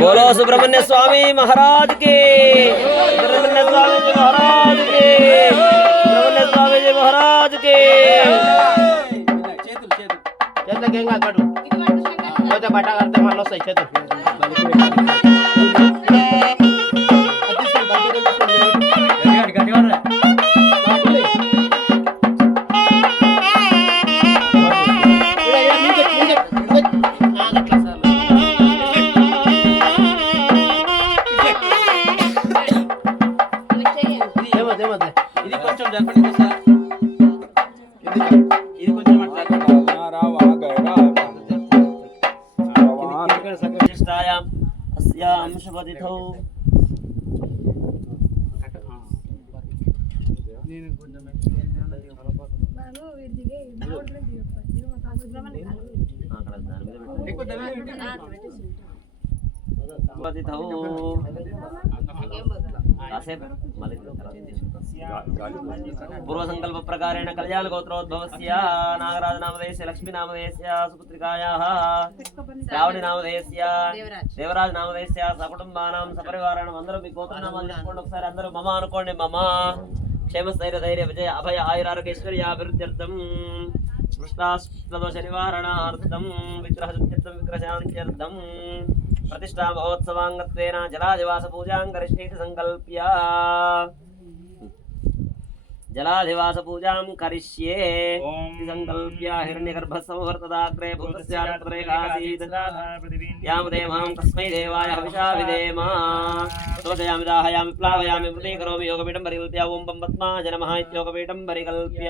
बोलो सुब्रह्मण्य स्वामी महाराज की सुब्रह्मण्य स्वामी जी महाराज की सुब्रह्मण्य स्वामी जी महाराज की చేతులు చేతులు చేతులకి ఏం కాదు పట్టు పోతే బట్ట కడితే మళ్ళీ వస్తాయి చేతులు ఇది కొంచెం అట్లా సకృష్టాయాం అస్యా అంశపతిథౌ కాసేపు మళ్ళీ తర్వాత తీసుకుంటాం. పూర్వ సంకల్ప ప్రకారేణ కళ్యాణ గోత్రోద్భవస్య నాగరాజ నామధేయస్య లక్ష్మీ నామధేయస్య సుపుత్రికాయాः శ్రావణి నామధేయస్య దేవరాజ్। నామధేయస్య సకుటుంబానాం సపరివారాణం అందరూ మీ గోత్ర నామాలు చెప్పుకోండి ఒకసారి అందరూ మమ అనుకోండి మమ. క్షేమస్థైర్య ధైర్య విజయ అభయ ఆయురారోగ్యైశ్వర్యాభివృద్ధ్యర్థం స్పృష్టాశ్వదోష నివారణార్థం విగ్రహశుద్ధ్యర్థం విగ్రహశాంత్యర్థం ప్రతిష్టా మహోత్సవాంగత్వేన జలాదివాస పూజాం కరిష్యేతి సంకల్ప్య. जलाधिवास पूजा करिष्ये संकल्प्य हिरण्यगर्भ संवर्तदाग्रे भूतस्यासीत् याम देवां तस्मै देवाय हविषा दाहयामि प्लावयामि योगपीठं परिकल्प्य। ओं पं इत्योगपीठं परिकल्प्य।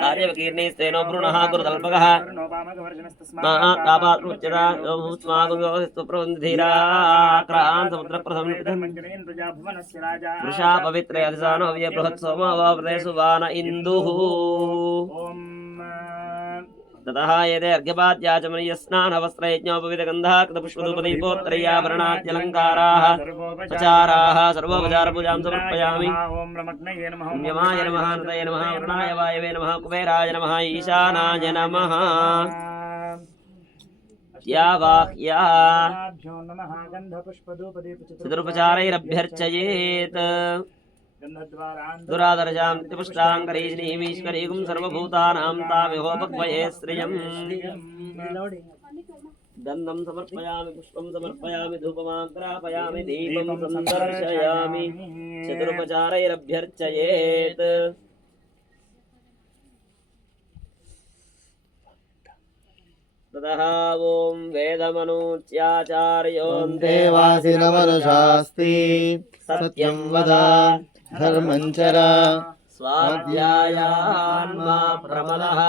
कार्यकीर्णेस्तेनो भ्रूणः पवित्रे ततः एते अर्घ्यपाद्याचमनीयस्नानवस्त्रयज्ञोपवितगन्धाः कृतपुष्पधूपदीपोत्तरयाभरणाद्यलङ्काराः प्रचाराः सर्वोपचारपूजां समर्पयामि यमाय नमः नृतये नमः वरुणाय वायवे नमः कुबेराय नमः ईशानाय नमः या वाह्या चतुरुपचारैरभ्यर्चयेत् दुरादर्शां नित्यपुष्टां करीश्रीमीश्वरीगुं सर्वभूतानां तामिहोपक्वये श्रियम्। गन्धं समर्पयामि पुष्पं समर्पयामि धूपमाग्रापयामि दीपं सन्दर्शयामि चतुरुपचारैरभ्यर्चयेत्। ततः ॐ वेदमनुच्याचार्योऽन्तेवासिनमनुशास्ति सत्यं वद। धर्मं चर स्वाध्यायान्मा प्रमदः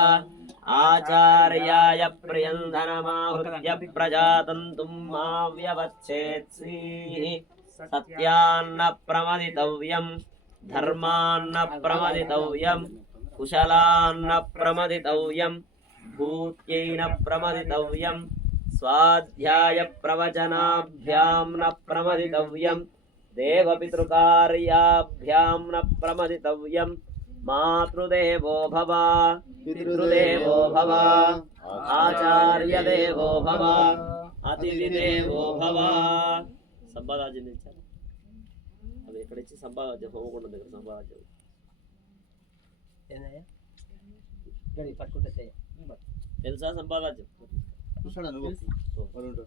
आचार्याय प्रियन्धनमाहृत्य प्रजातन्तुं मा व्यवच्छेत्सीः सत्यान्न प्रमदितव्यं धर्मान्न प्रमदितव्यं कुशलान्न प्रमदितव्यं भूत्यै न प्रमदितव्यं स्वाध्यायप्रवचनाभ्यां न प्रमदितव्यं देवपितृकार्याभ्यां न प्रमदितव्यं मातृदेवो भव पितृदेवो भव ఆచార్యదేవో భవ అతిథిదేవో భవ సంపాదాజ్యం ఇచ్చారు అది ఎక్కడ ఇచ్చి సంపాదాజ్యం హోమగుండం దగ్గర సంపాదాజ్యం తెలుసా సంపాదాజ్యం కూర్చోడా నువ్వు వరుణుడు.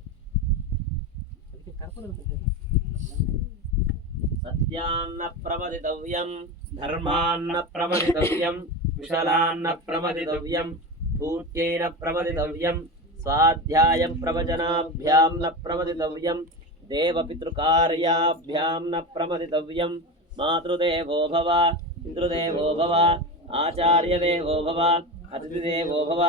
సత్యాన్న ప్రమదితవ్యం ధర్మాన్న ప్రమదితవ్యం కుశలాన్న ప్రమదితవ్యం భూత్యేన ప్రమదితవ్యం స్వాధ్యాయం ప్రవచనాభ్యాం న ప్రమదితవ్యం దేవపితృకార్యాభ్యాం న ప్రమదితవ్యం మాతృదేవో భవ ఇంద్రుదేవో భవ ఆచార్యదేవో భవ అతిథిదేవో భవ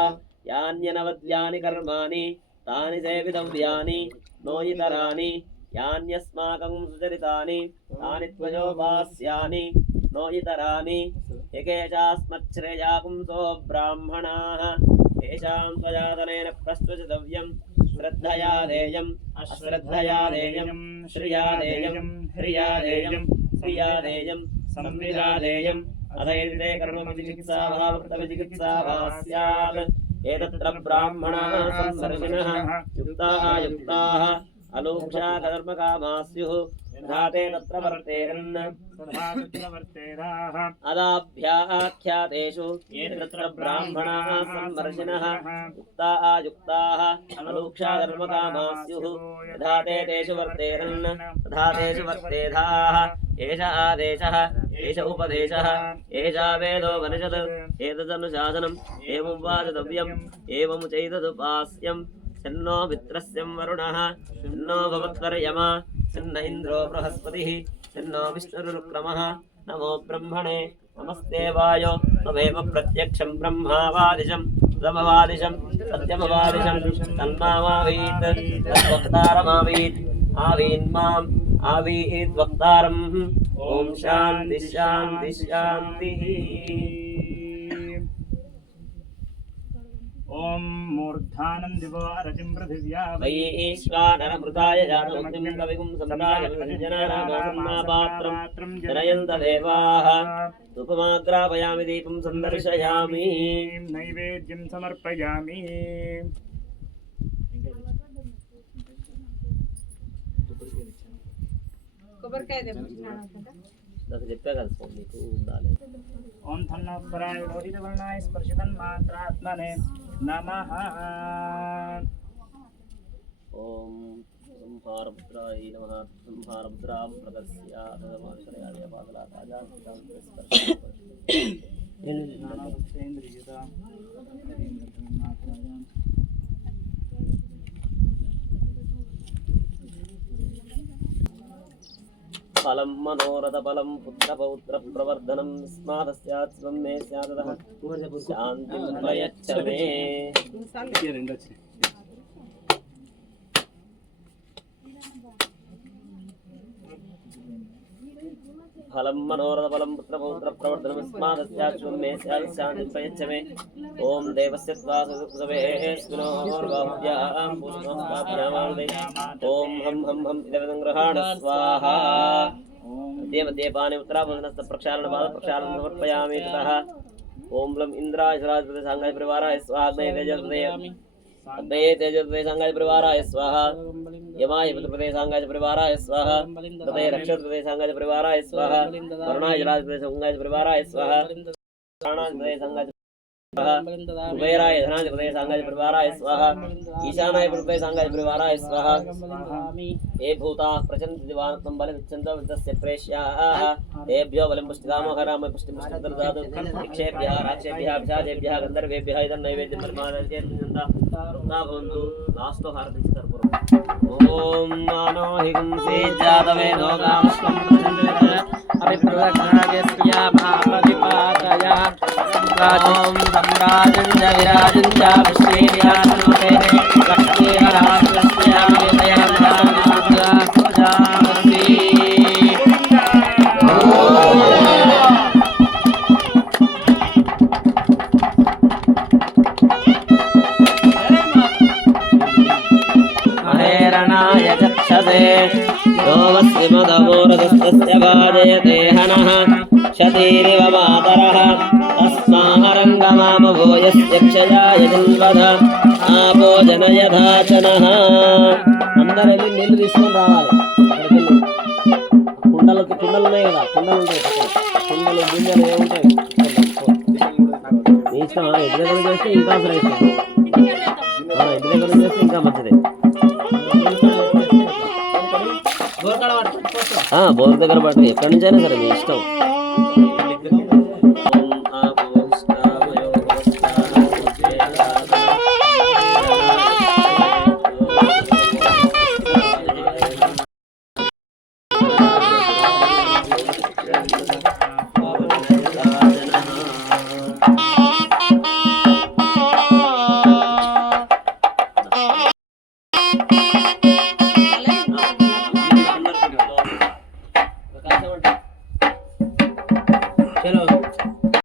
యాన్యనవద్యాని కర్మాణి తాని సేవితవ్యాని నోయితరాని यान्यस्माकं सुचरितानि तानि त्वयोपास्यानि नो पुंसो ब्राह्मणाः तेषां त्वजातनेन प्रस्तुतितव्यं श्रद्धया देयम् अश्रद्धया देयं श्रिया देयं ह्रिया देयं श्रिया देयं संविदा देयम् स्यात् एतत्र ब्राह्मणाः युक्ताः युक्ताः। अलूक्षा कर्मकामाः स्युः यथा ते तत्र वर्तेरन् अदाभ्याख्यातेषु तत्र ब्राह्मणाः संवर्षिणः युक्ता आयुक्ताः अलूक्षा कर्मकामाः स्युः यथा ते तेषु वर्तेरन्। तथा तेषु वर्तेधाः। एष आदेशः। एष उपदेशः। एषा वेदो वनिषत्। एतदनुशासनम्। एवं वाचतव्यम्। एवमुचैतदुपास्यम्। शन्नो मित्रस्यं वरुणः शन्नो भवत्वर्यमा शन्न इन्द्रो बृहस्पतिः शन्नो विष्णुरुक्रमः नमो ब्रह्मणे नमस्ते वायो त्वमेव प्रत्यक्षं ब्रह्मावादिशं ब्रह्मवादिशं सत्यमवादिशं तन्मावीत् तद्वक्तारमावीत् आवीन्माम् आवीत् वक्तारम् ॐ शान्ति शान्ति शान्तिः ॐ मूर्धानं दिवो रतिं पृथिव्या वैश्वानरमृताय जातमुक्तिं कविकुं सम्राजनामापात्रं जनयन्त देवाः धूपमाग्रापयामि दीपं सन्दर्शयामि नैवेद्यं समर्पयामि కొబ్బరికాయ తెప్పించినాను కదా నాకు చెప్పా కదా స్వామి నీకు ఉండాలి ॐ நமஹ ஓம் संहारभद्राय नमः संहारभद्रां प्रदस्या भगवानकरयाय पादला राजा पितां पुरस्कर्ता ఫలం మనోరథ ఫలం పుత్ర పౌత్ర ప్రవర్ధనం స్మాదస్యాత్ శివం మే శాంతిం ఫలం మనోరథ ఫలం పుత్రపౌత్ర ప్రవర్తనమస్మాదస్యాశ్వం మే. స్యాల్ శాంతింపయచ్చ మే ఓం దేవస్య స్వాసుభేశ్వరోర్వాభ్యాం పుష్పం ప్రాప్యామాదే ఓం హం హం హం ఇదవిదం గ్రహాణ స్వాహా. మధ్యే మధ్యే పాని ఉత్తరాభువనస్థ ప్రక్షాళన పాద ప్రక్షాళనం సమర్పయామి తతః. ఓం లం ఇంద్రాయ రాజపతి సాంగాయ పరివారాయ స్వాగ్నే తేజోదయ अग्नये तेजस्पते सांगाय परिवाराय स्वाहा यमाय पतिपते सांगाय परिवाराय स्वाहा तते रक्षपते सांगाय परिवाराय स्वाहा वरुणाय जलाजपते सांगाय परिवाराय स्वाहा प्राणाजपते सांगाय कुबेराय धनाजपते सांगाय परिवाराय स्वाहा ईशानाय पतिपते सांगाय परिवाराय स्वाहा ये भूताः प्रचन्ति दिवानत्वं बलमिच्छन्तो विद्यस्य प्रेष्याः तेभ्यो बलं पुष्टिदामोहराम पुष्टिं पुष्टिर्ददातु निक्षेभ्यः राक्षेभ्यः पिशाचेभ्यः गन्धर्वेभ्यः इदं नैवेद्यं వృందావందు లాస్ట్ హారతి కర్పూరం ఓం నానో హిగుంసి జాదవే నోగామస్వం ప్రచండేన అభిప్రదక్షణాగస్య మహాపదిపాదయ జ విరాజం జ విశ్రీయాన్ లక్ష్మీ రాజస్య मदमोरदस्तस्य वाजयते हनः क्षतीरिव मातरः तस्माहरङ्गमामभो यस्य क्षयाय जन्मध आपो जनयधाचनः అందరూ వెళ్ళి నీళ్లు తీసుకొని రావాలి అక్కడికి వెళ్ళి కుండలు కుండలు ఉన్నాయి కదా కుండలు ఉంటాయి పక్కన కుండలు గిన్నెలు ఏముంటాయి నీ ఇష్టం ఆ, ఇంటి దగ్గర చేస్తే ఇంకా అవసరం ఇష్టం ఆ, ఇంటి దగ్గర చేస్తే ఇంకా మంచిది బోర్ దగ్గర పడుతుంది. ఎక్కడి నుంచైనా సరే మీ ఇష్టం.